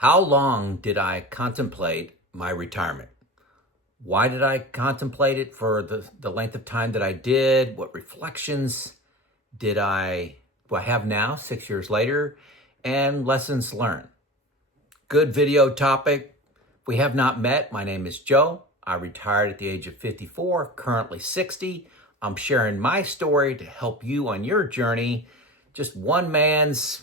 How long did I contemplate my retirement? Why did I contemplate it for the length of time that I did? What reflections do I have now, 6 years later? And lessons learned. Good video topic. If we have not met, my name is Joe. I retired at the age of 54, currently 60. I'm sharing my story to help you on your journey. Just one man's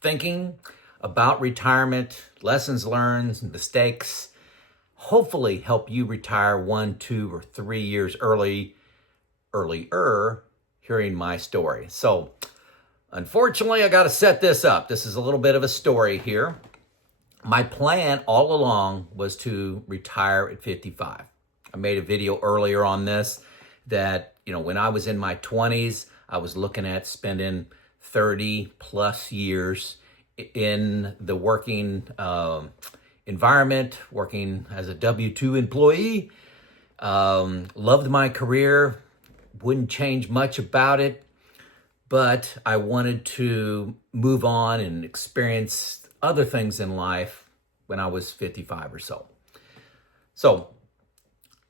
thinking about retirement, lessons learned, mistakes, hopefully help you retire 1, 2, or 3 years earlier, hearing my story. So, unfortunately, I got to set this up. This is a little bit of a story here. My plan all along was to retire at 55. I made a video earlier on this that, when I was in my 20s, I was looking at spending 30 plus years in the working environment, working as a W-2 employee. Loved my career, wouldn't change much about it, but I wanted to move on and experience other things in life when I was 55 or so. So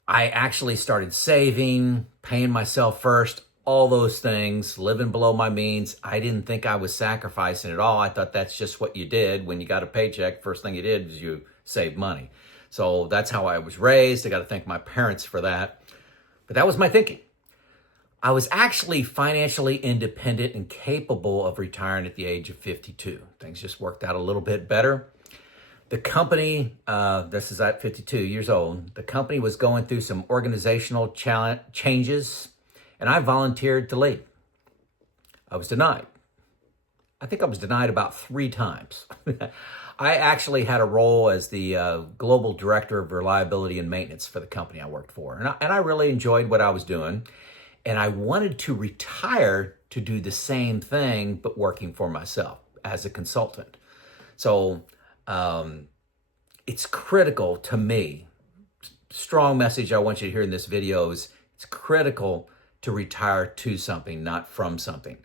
I actually started saving, paying myself first, all those things, living below my means. I didn't think I was sacrificing at all. I thought that's just what you did when you got a paycheck. First thing you did was you saved money. So that's how I was raised. I got to thank my parents for that. But that was my thinking. I was actually financially independent and capable of retiring at the age of 52. Things just worked out a little bit better. The company, this is at 52 years old, the company was going through some organizational changes, and I volunteered to leave. I was denied. I think I was denied about 3 times. I actually had a role as the global director of reliability and maintenance for the company I worked for. And I really enjoyed what I was doing. And I wanted to retire to do the same thing, but working for myself as a consultant. So it's critical to me. Strong message I want you to hear in this video is it's critical to retire to something, not from something.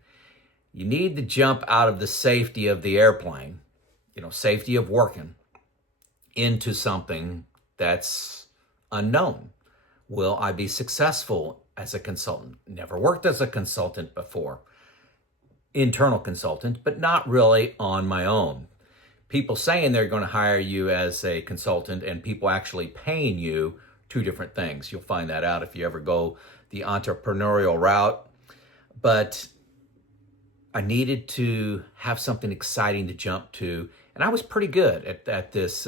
You need to jump out of the safety of the airplane, safety of working, into something that's unknown. Will I be successful as a consultant? Never worked as a consultant before. Internal consultant, but not really on my own. People saying they're going to hire you as a consultant and people actually paying you, 2 different things. You'll find that out if you ever go the entrepreneurial route. But I needed to have something exciting to jump to. And I was pretty good at this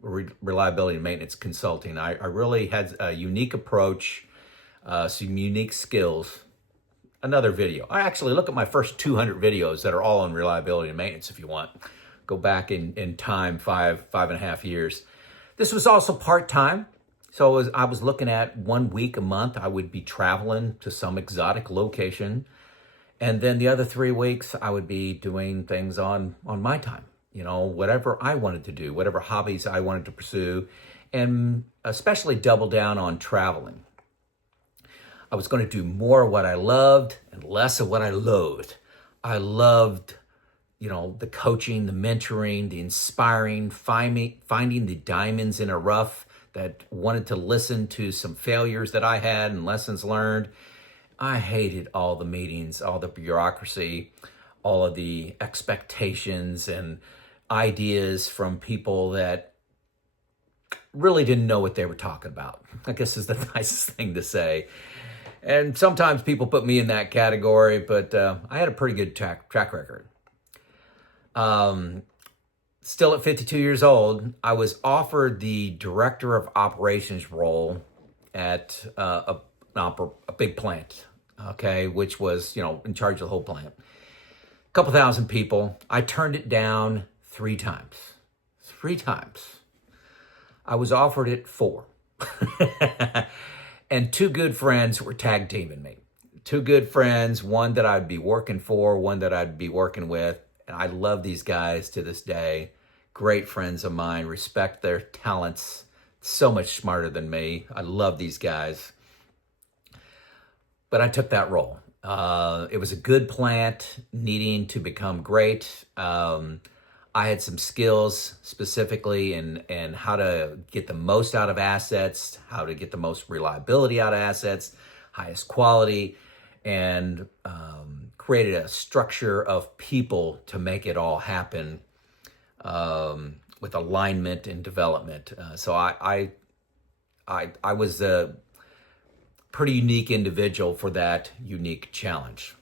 reliability and maintenance consulting. I really had a unique approach, some unique skills. Another video. I actually look at my first 200 videos that are all on reliability and maintenance if you want. Go back in time, 5.5 years. This was also part-time. So I was looking at 1 week a month. I would be traveling to some exotic location. And then the other 3 weeks, I would be doing things on my time. Whatever I wanted to do, whatever hobbies I wanted to pursue, and especially double down on traveling. I was going to do more of what I loved and less of what I loathed. I loved, the coaching, the mentoring, the inspiring, finding the diamonds in a rough, that wanted to listen to some failures that I had and lessons learned. I hated all the meetings, all the bureaucracy, all of the expectations and ideas from people that really didn't know what they were talking about, I guess is the nicest thing to say. And sometimes people put me in that category, but I had a pretty good track record. Still at 52 years old, I was offered the director of operations role at a big plant, which was, in charge of the whole plant. A couple thousand people. I turned it down 3 times. 3 times. I was offered it 4. And 2 good friends were tag teaming me. 2 good friends, one that I'd be working for, one that I'd be working with. And I love these guys to this day. Great friends of mine, respect their talents. So much smarter than me. I love these guys. But I took that role. It was a good plant needing to become great. I had some skills specifically in how to get the most out of assets, how to get the most reliability out of assets, highest quality, and created a structure of people to make it all happen with alignment and development. So I was a pretty unique individual for that unique challenge.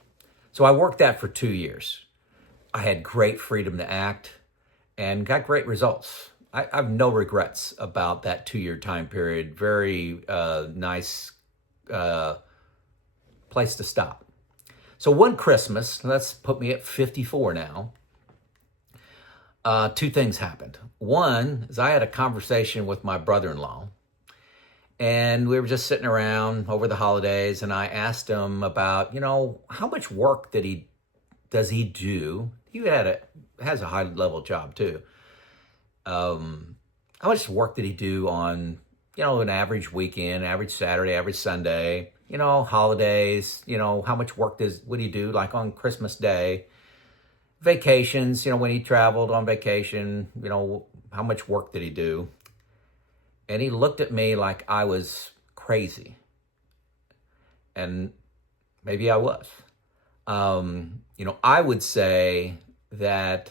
So I worked that for 2 years. I had great freedom to act and got great results. I have no regrets about that 2-year time period. Very nice place to stop. So one Christmas, let's put me at 54 now, 2 things happened. One is I had a conversation with my brother-in-law, and we were just sitting around over the holidays, and I asked him about, how much work does he do? He has a high-level job too. How much work did he do on, an average weekend, average Saturday, average Sunday, holidays, how much work would he do like on Christmas Day? Vacations, when he traveled on vacation, how much work did he do? And he looked at me like I was crazy. And maybe I was. I would say that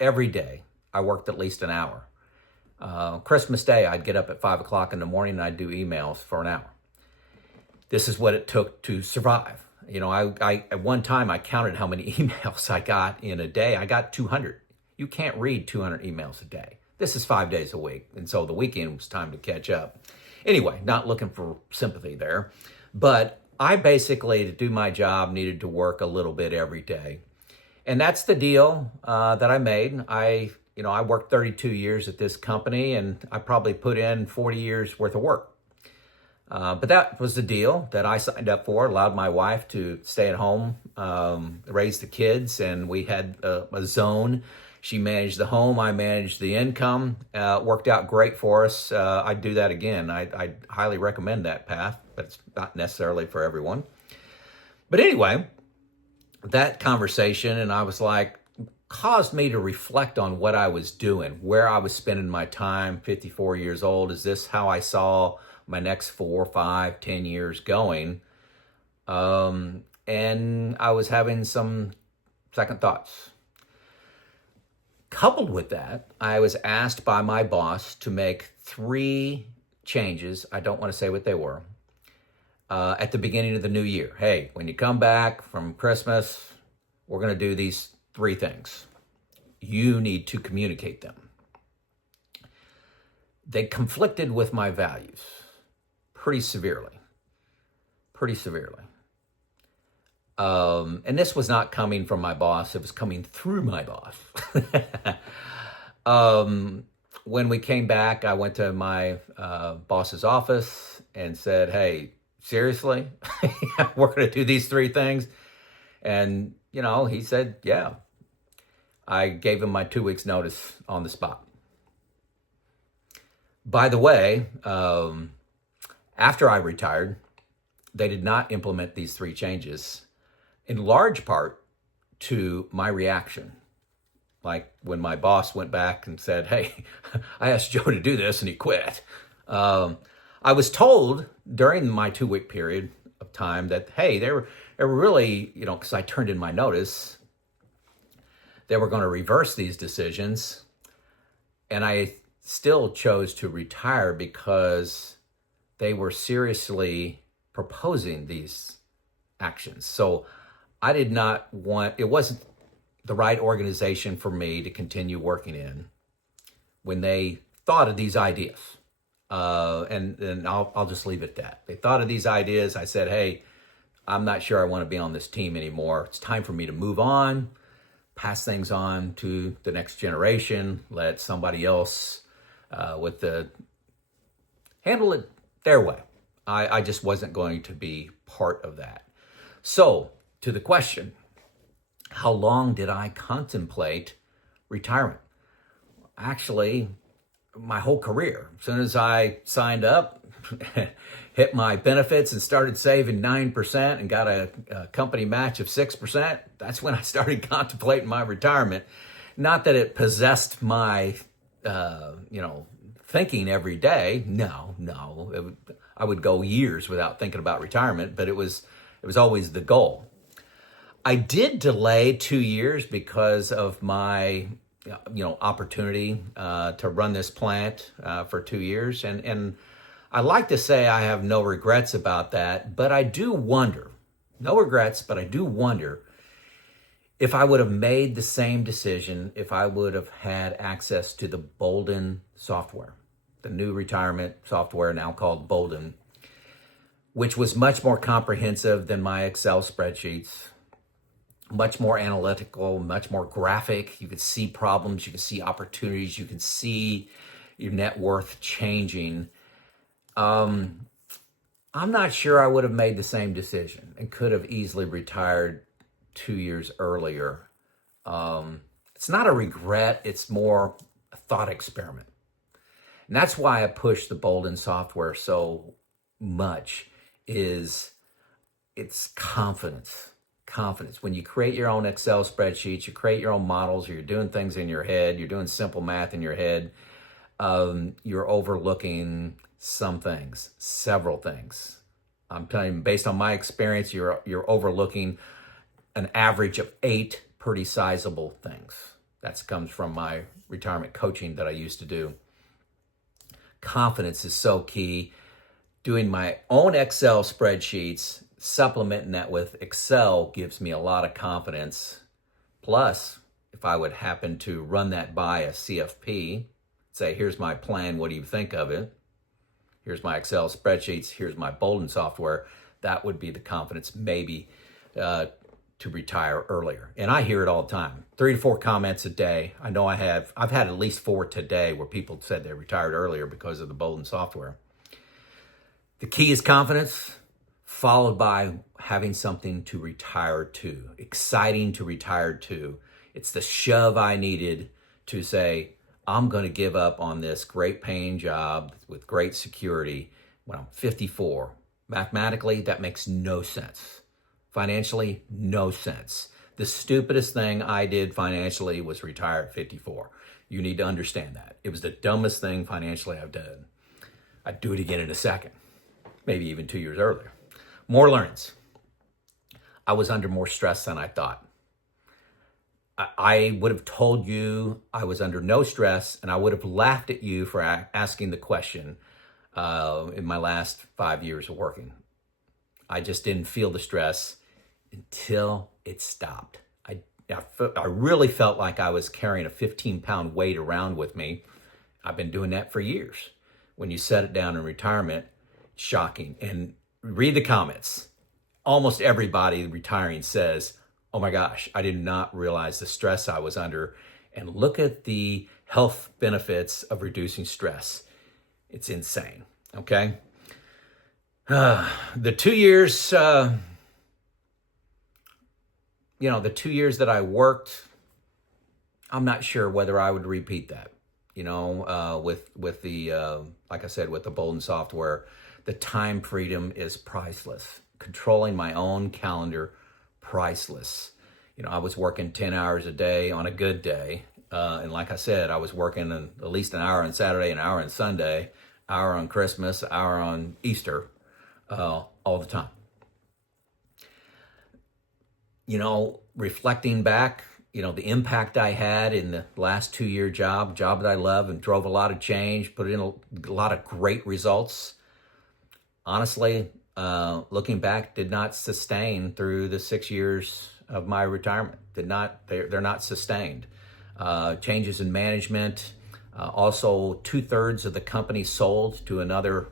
every day I worked at least an hour. Christmas Day, I'd get up at 5 o'clock in the morning and I'd do emails for an hour. This is what it took to survive. I at one time I counted how many emails I got in a day. I got 200. You can't read 200 emails a day. This is 5 days a week. And so the weekend was time to catch up. Anyway, not looking for sympathy there. But I basically, to do my job, needed to work a little bit every day. And that's the deal that I made. I worked 32 years at this company, and I probably put in 40 years worth of work. But that was the deal that I signed up for. Allowed my wife to stay at home, raise the kids, and we had a zone. She managed the home, I managed the income. Worked out great for us. I'd do that again. I highly recommend that path, but it's not necessarily for everyone. But anyway, that conversation, and I was like, caused me to reflect on what I was doing, where I was spending my time, 54 years old. Is this how I saw my next 4, 5, 10 years going? And I was having some second thoughts. Coupled with that, I was asked by my boss to make 3 changes. I don't want to say what they were. At the beginning of the new year. Hey, when you come back from Christmas, we're going to do these 3 things. You need to communicate them. They conflicted with my values pretty severely. And this was not coming from my boss. It was coming through my boss. When we came back, I went to my boss's office and said, hey, seriously? We're going to do these 3 things? And, he said, yeah. I gave him my 2 weeks notice on the spot. By the way, after I retired, they did not implement these 3 changes, in large part to my reaction. Like when my boss went back and said, hey, I asked Joe to do this and he quit. I was told during my 2-week period of time that, hey, they were really, because I turned in my notice, they were going to reverse these decisions. And I still chose to retire because they were seriously proposing these actions. So I did not want, it wasn't the right organization for me to continue working in when they thought of these ideas. And I'll just leave it at that. They thought of these ideas. I said, hey, I'm not sure I want to be on this team anymore. It's time for me to move on, pass things on to the next generation, let somebody else handle it their way. I just wasn't going to be part of that. So, to the question, how long did I contemplate retirement? Actually, my whole career. As soon as I signed up, hit my benefits and started saving 9% and got a company match of 6%, that's when I started contemplating my retirement. Not that it possessed my, thinking every day. No. I would go years without thinking about retirement, but it was always the goal. I did delay 2 years because of my, opportunity to run this plant for 2 years. And I like to say I have no regrets about that, but I do wonder, no regrets, but I do wonder if I would have made the same decision if I would have had access to the Boldin software, the new retirement software now called Boldin, which was much more comprehensive than my Excel spreadsheets, much more analytical, much more graphic. You could see problems, you could see opportunities, you could see your net worth changing. I'm not sure I would have made the same decision and could have easily retired 2 years earlier. It's not a regret, it's more a thought experiment. And that's why I push the Boldin software so much, is it's confidence. Confidence. When you create your own Excel spreadsheets, you create your own models, you're doing things in your head, you're doing simple math in your head, you're overlooking some things, several things. I'm telling you, based on my experience, you're overlooking an average of 8 pretty sizable things. That comes from my retirement coaching that I used to do. Confidence is so key. Doing my own Excel spreadsheets, supplementing that with Excel gives me a lot of confidence. Plus, if I would happen to run that by a CFP, say, here's my plan, what do you think of it? Here's my Excel spreadsheets, here's my Boldin software, that would be the confidence maybe to retire earlier. And I hear it all the time, 3 to 4 comments a day. I know I've had at least 4 today where people said they retired earlier because of the Boldin software. The key is confidence, followed by having something to retire to, exciting to retire to. It's the shove I needed to say, I'm going to give up on this great paying job with great security when I'm 54. Mathematically, that makes no sense. Financially, no sense. The stupidest thing I did financially was retire at 54. You need to understand that. It was the dumbest thing financially I've done. I'd do it again in a second, maybe even 2 years earlier. More learnings. I was under more stress than I thought. I would have told you I was under no stress, and I would have laughed at you for asking the question in my last 5 years of working. I just didn't feel the stress until it stopped. I really felt like I was carrying a 15-pound weight around with me. I've been doing that for years. When you set it down in retirement, shocking. And read the comments. Almost everybody retiring says, oh my gosh, I did not realize the stress I was under. And look at the health benefits of reducing stress. It's insane, okay? The 2 years, the 2 years that I worked, I'm not sure whether I would repeat that. With the, like I said, with the Boldin software, the time freedom is priceless. Controlling my own calendar, priceless. I was working 10 hours a day on a good day. And like I said, I was working at least an hour on Saturday, an hour on Sunday, hour on Christmas, hour on Easter, all the time. Reflecting back, the impact I had in the last 2-year job that I love and drove a lot of change, put in a lot of great results. Honestly, looking back, did not sustain through the 6 years of my retirement. They're not sustained. Changes in management. Also, 2/3 of the company sold to another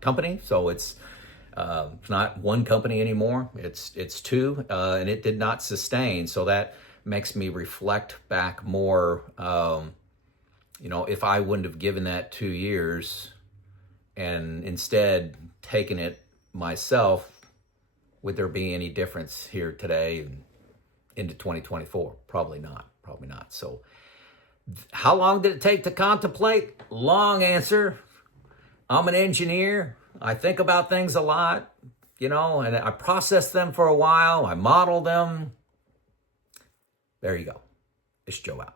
company. So it's not one company anymore. It's 2, and it did not sustain. So that makes me reflect back more. If I wouldn't have given that 2 years and instead taken it myself, would there be any difference here today and into 2024? Probably not. So how long did it take to contemplate? Long answer. I'm an engineer. I think about things a lot, and I process them for a while. I model them. There you go. It's Joe out.